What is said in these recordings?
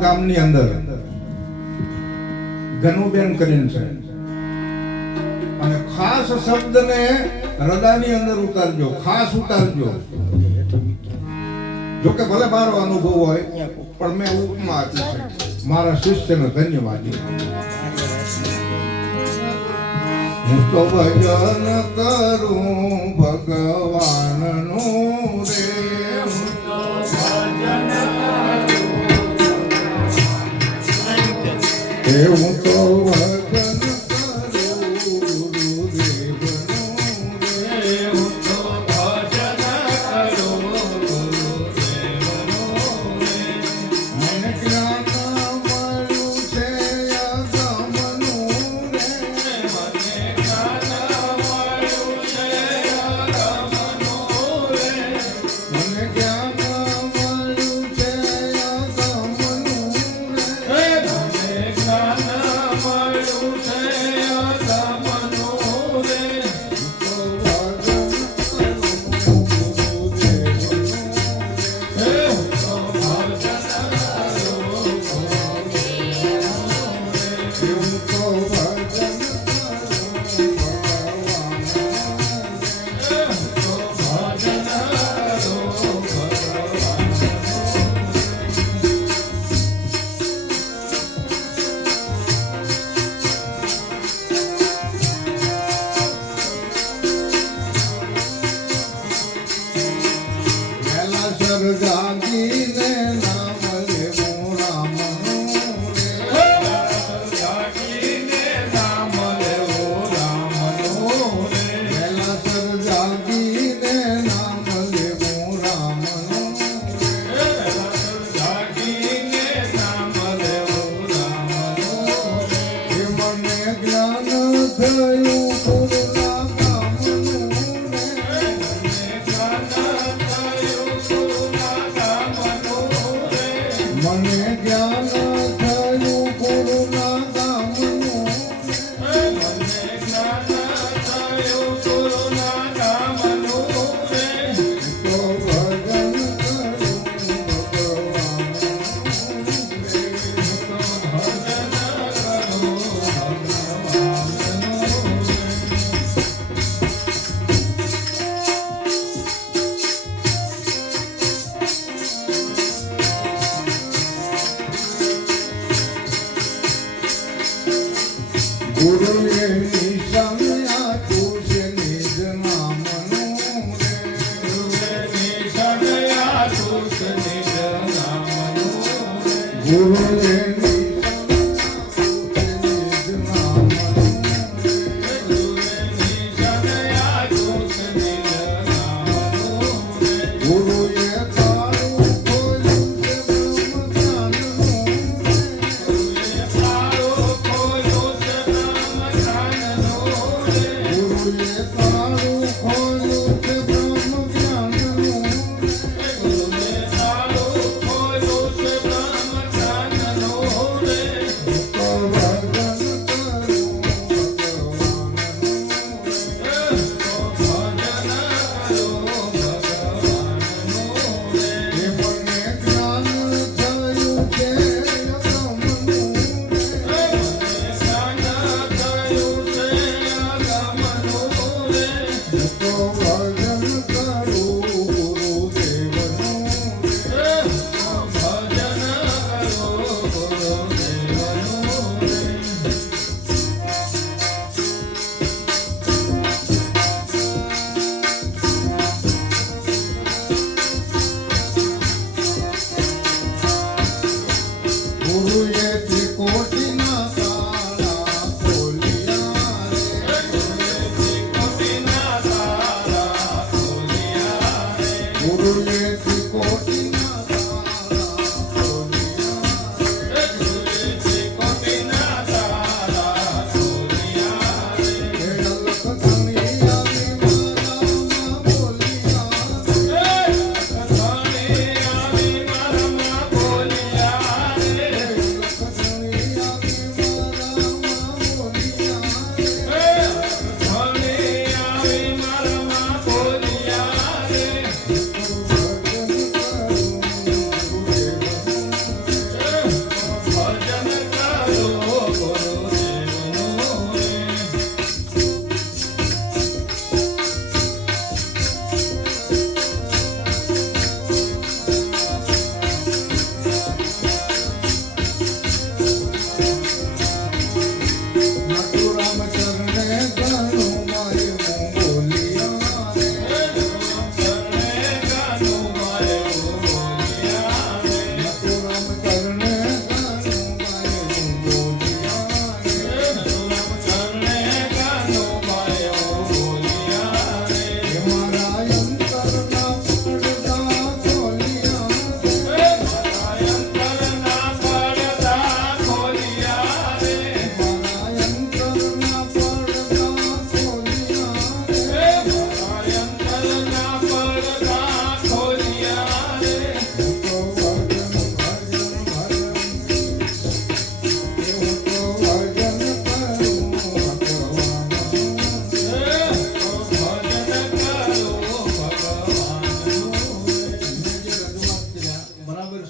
ગામની અંદર ગનુબેન કરીને છે અને ખાસ શબ્દને હૃદયની અંદર ઉતારજો, ખાસ ઉતારજો. જોકે ભલે મારો અનુભવ હોય પણ મેં ઉપમા આપી છે મારા શિષ્યને ધન્યવાદ. હું તો ભજન કરું ભગવાનનું રે, હું તો ભજન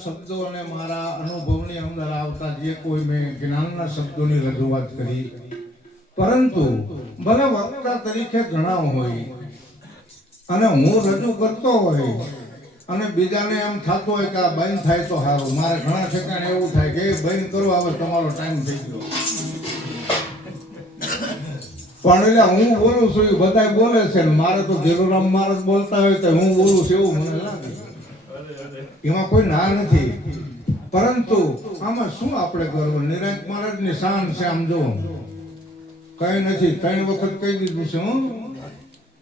શબ્દો અને મારા અનુભવની અંદર આવતા જે કોઈ મેં જ્ઞાનના શબ્દોની રજૂઆત કરી, પરંતુ ભલે વક્તા તરીકે ઘણા હોય અને હું રજૂ કરતો હોય અને બીજાને એમ થતું હોય કે આ બંધ થાય તો સારું, મારે ઘણા ઠેકાણે એવું થાય કે બંધ કરો, હવે તમારો ટાઈમ થઈ ગયો. પણ એટલે હું બોલું છું એ બધા બોલે છે ને મારે તો ધીરુરામ મહારાજ બોલતા હોય તો હું બોલું છું એવું મને લાગે. એમાં કોઈ ના નથી, પરંતુ આમાં શું આપણે કરવું? નિરંજન મહારાજની શાન છે. આમ જો કઈ નથી, 3 વખત કહી દીધું છે.